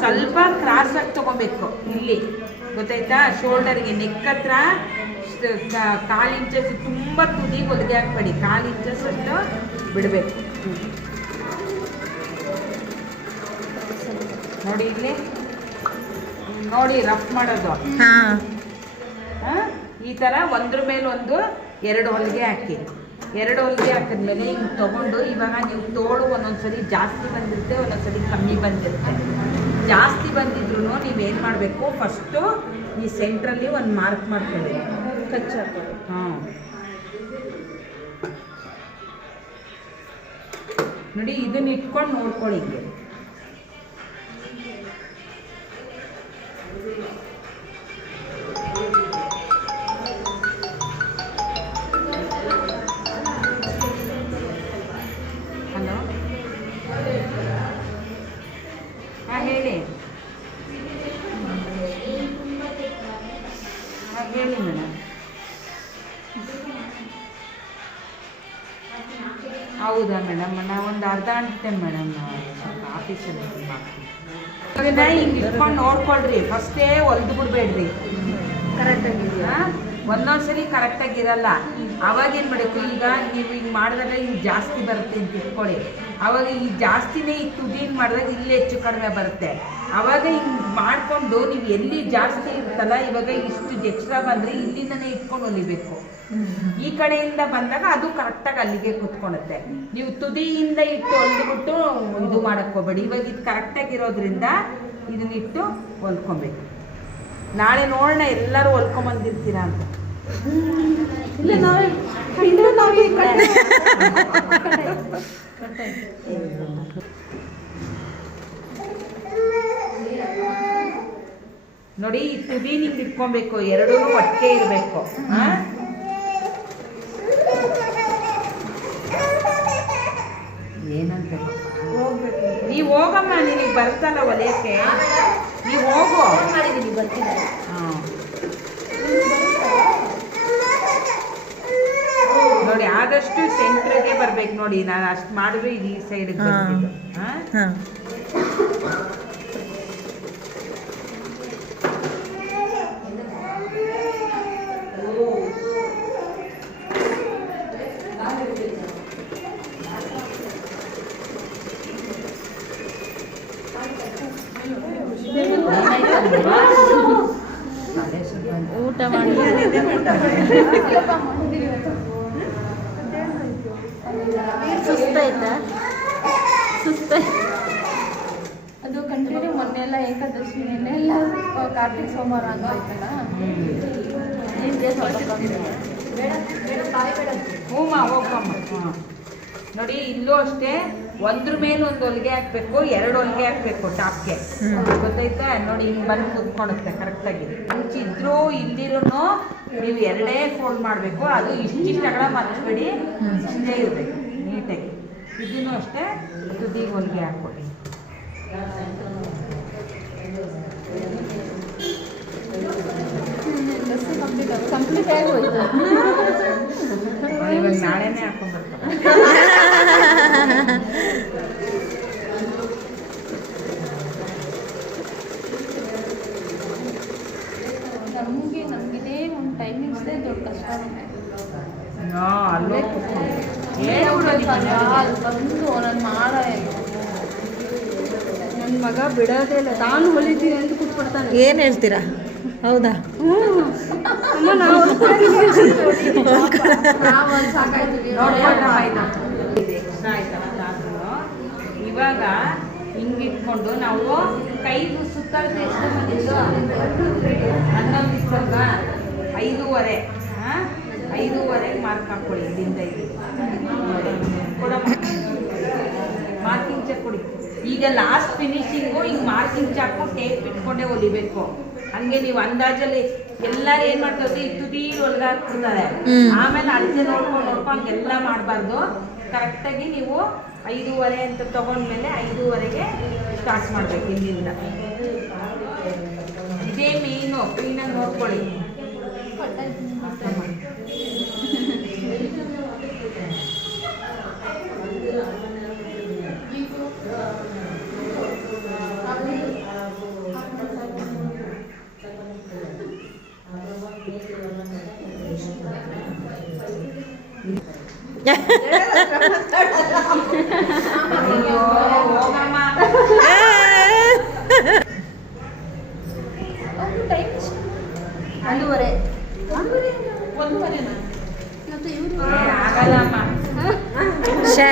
ಸ್ವಲ್ಪ ಕ್ರಾಸ್ ಆಗಿ ತಗೋಬೇಕು. ಇಲ್ಲಿ ಗೊತ್ತಾಯ್ತಾ, ಶೋಲ್ಡರ್ಗೆ ನೆಕ್ ಹತ್ರ 1/4 ಇಂಚಸ್ ತುಂಬ ತುದಿ ಹೊಲಿಗೆ ಹಾಕ್ಬೇಡಿ, 1/4 ಇಂಚಸ್ ಅಷ್ಟು ಬಿಡಬೇಕು. ನೋಡಿ ಇಲ್ಲಿ ನೋಡಿ ರಫ್ ಮಾಡೋದು. ಈ ಥರ ಒಂದ್ರ ಮೇಲೆ ಒಂದು 2 ಹೊಲಿಗೆ ಹಾಕಿ, 2 ಹೊಲಿಗೆ ಹಾಕಿದ್ಮೇಲೆ ಹಿಂಗೆ ತೊಗೊಂಡು, ಇವಾಗ ನೀವು ತೋಳು ಒಂದೊಂದ್ಸರಿ ಜಾಸ್ತಿ ಬಂದಿರುತ್ತೆ, ಒಂದೊಂದ್ಸರಿ ಕಮ್ಮಿ ಬಂದಿರುತ್ತೆ. ಜಾಸ್ತಿ ಬಂದಿದ್ರು ನೀವೇನು ಮಾಡಬೇಕು, ಫಸ್ಟು ಈ ಸೆಂಟ್ರಲ್ಲಿ ಒಂದು ಮಾರ್ಕ್ ಮಾಡ್ಕೊಳ್ಳಿ, ಕಚ್ಚ ಹಾಕೊಳ್ಳಿ. ನೋಡಿ ಇದನ್ನ ಇಟ್ಕೊಂಡು ನೋಡ್ಕೊಳ್ಳಿ ಹಿಂಗೆ. ಹಲೋ, ಹಾಂ ಹೇಳಿ. ಹೇಳಿ ಮೇಡಮ್. ಹೌದಾ ಮೇಡಮ್, ನಾವೊಂದು ಅರ್ಧ ಗಂಟೆ ಮೇಡಮ್ ಆಫೀಸಲ್ಲಿ ಮಾಡ್ತೀವಿ. ಹಿಂಗೆ ಇಟ್ಕೊಂಡು ನೋಡ್ಕೊಳ್ರಿ, ಫಸ್ಟೇ ಹೊಲ್ದು ಬಿಡ್ಬೇಡ್ರಿ. ಕರೆಕ್ಟಾಗಿದೆಯಾ? ಒಂದೊಂದ್ಸರಿ ಕರೆಕ್ಟಾಗಿರಲ್ಲ. ಅವಾಗೇನು ಮಾಡಬೇಕು, ಈಗ ನೀವು ಹಿಂಗೆ ಮಾಡಿದಾಗ ಹಿಂಗೆ ಜಾಸ್ತಿ ಬರುತ್ತೆ ಅಂತ ಇಟ್ಕೊಳ್ಳಿ. ಅವಾಗ ಈ ಜಾಸ್ತಿನೇ ಈ ತುದಿನ ಮಾಡಿದಾಗ ಇಲ್ಲಿ ಹೆಚ್ಚು ಕಡಿಮೆ ಬರುತ್ತೆ. ಆವಾಗ ಹಿಂಗೆ ಮಾಡಿಕೊಂಡು ನೀವು ಎಲ್ಲಿ ಜಾಸ್ತಿ ಇರ್ತಲ್ಲ, ಇವಾಗ ಇಷ್ಟು ಎಕ್ಸ್ಟ್ರಾ ಬಂದರೆ ಇಲ್ಲಿಂದನೇ ಇಟ್ಕೊಂಡು ಹೊಲಿಬೇಕು. ಈ ಕಡೆಯಿಂದ ಬಂದಾಗ ಅದು ಕರೆಕ್ಟಾಗಿ ಅಲ್ಲಿಗೆ ಕೂತ್ಕೊಳುತ್ತೆ. ನೀವು ತುದಿಯಿಂದ ಇಟ್ಟು ಹೊಲ್ದುಬಿಟ್ಟು ಇದು ಮಾಡಕ್ಕೆ ಹೋಗ್ಬೇಡಿ. ಇವಾಗ ಇದು ಕರೆಕ್ಟಾಗಿರೋದ್ರಿಂದ ಇದನ್ನಿಟ್ಟು ಹೊಲ್ಕೊಬೇಕು. ನಾಳೆ ನೋಡೋಣ ಎಲ್ಲರೂ ಹೊಲ್ಕೊಂಬಂದಿರ್ತೀರಾ ಅಂತ. ಇಲ್ಲ ನಾವೇ ನೋಡಿ, ಈ ತುದಿ ನಿಮ್ಗೆ ಇಟ್ಕೊಬೇಕು, 2 ಒಟ್ಟಿಗೆ ಇರಬೇಕು. ಏನಂತ ನೀವು ಹೋಗಮ್ಮ, ನಿನಗೆ ಬರ್ತಲ್ಲ ಹೊಲಿಯಕ್ಕೆ, ನೀವು ಹೋಗು. ನೋಡಿ ಆದಷ್ಟು ಸೆಂಟ್ರಿಗೆ ಬರ್ಬೇಕು. ನೋಡಿ ನಾನು ಅಷ್ಟು ಮಾಡಿದ್ರೆ ಈ ಸೈಡಿಗೆ ಬರ್ತಿದ್ದು. ಊಟ ಮಾಡಿ ಸುಸ್ತಾಯ್ತಾ? ಅದು ಕಂಟಿನ್ಯೂ ಮೊನ್ನೆಲ್ಲ ಏಕಾದಶಿ ಎಲ್ಲ ಕಾರ್ತಿಕ್ ಸೋಮವಾರ ಆಗೋಯ್ತಲ್ಲ. ನೋಡಿ ಇಲ್ಲೂ ಅಷ್ಟೇ, ಒಂದ್ರ ಮೇಲೆ ಒಂದು ಹೊಲಿಗೆ ಹಾಕ್ಬೇಕು, 2 ಹೊಲಿಗೆ ಹಾಕ್ಬೇಕು ಟಾಪ್ಗೆ. ಗೊತ್ತಾಯ್ತಾ? ನೋಡಿ ಹಿಂಗೆ ಬಂದು ಕುತ್ಕೊಳುತ್ತೆ ಕರೆಕ್ಟಾಗಿ. ಮುಂಚಿದ್ರು ಇಲ್ದಿರೂ ನೀವು 2 ಫೋಲ್ಡ್ ಮಾಡಬೇಕು. ಅದು ಇಷ್ಟಿಷ್ಟು ಅಗಲ ಮರ್ಚ್ಬೇಡಿ, ಇಷ್ಟೇ ಇರಬೇಕು ನೀಟಾಗಿ. ಇದನ್ನು ಅಷ್ಟೇ ತುದಿಗೆ ಹೊಲಿಗೆ ಹಾಕ್ಕೊಡಿ. ಕಂಪ್ಲೀಟ್ ಆಗಿ ಹೋಯ್ತು. ಇವಾಗ ನಾಳೆನೇ ಹಾಕೊಂಡ್ಬರ್ತಾರೆ. ನಮಗಿದೇ ಒಂದು ಟೈಮಿಂಗ್ಸ್ದೇ ದೊಡ್ಡ ಕಷ್ಟ. ಅಲ್ಲೇ ಬಂದು ನಾನು ಮಾಡ ನನ್ನ ಮಗ ಬಿಡೋದೇ ಇಲ್ಲ. ನಾನು ಹೊಲಿತೀನಿ ಅಂತ ಕೂತ್ಬಿಡ್ತಾನೆ. ಏನು ಹೇಳ್ತೀರಾ? ಹೌದಾ? ಇವಾಗ ಹಿಂಗೆ ಇಟ್ಕೊಂಡು ನಾವು ಕೈದು ಸುತ್ತಳತೆ ಎಷ್ಟು ಬಂದಿದ್ದು 11 ಇಷ್ಟಲ್ವಾ? 5:15. 5:15 ಮಾರ್ಕ್ ಹಾಕ್ಕೊಳ್ಳಿ. ಇಲ್ಲಿಂದ ಇದು ಮಾರ್ಕಿಂಗ್ ಚಾಕ್ ಕೊಡಿ. ಈಗ ಲಾಸ್ಟ್ ಫಿನಿಶಿಂಗು ಹಿಂಗೆ ಮಾರ್ಕಿಂಗ್ ಚಾಕು ಟೇಪ್ ಇಟ್ಕೊಂಡೇ ಹೊಲಿಬೇಕು. ಹಂಗೆ ನೀವು ಅಂದಾಜಲ್ಲಿ ಎಲ್ಲರೂ ಏನು ಮಾಡ್ತಾರೆ, ಈ ತುದಿ ಹೊಲ್ಗೆ ಹಾಕ್ಬಿಡ್ತಾರೆ. ಆಮೇಲೆ ಅಳತೆ ನೋಡ್ಕೊಂಡು ಹಂಗೆಲ್ಲ ಮಾಡಬಾರ್ದು. ಕರೆಕ್ಟಾಗಿ ನೀವು 5:15 ಅಂತ ತಗೊಂಡ್ಮೇಲೆ 5:15ಗೆ ಸ್ಟಾರ್ಟ್ ಮಾಡಬೇಕು. ಇಲ್ಲಿಂದ ಇದೇ ಮೇಯ್ನು. ಕ್ಲೀನಾಗಿ ನೋಡ್ಕೊಳ್ಳಿ. ಅಯ್ಯೋ, ಹೋಗಮ್ಮ. ಒಂದೂವರೆ ಒಂದೂವರೆನಾ? ಮತ್ತೆ ಇವರು ಆಗಲ್ಲಮ್ಮ. ಶ್ಯಾ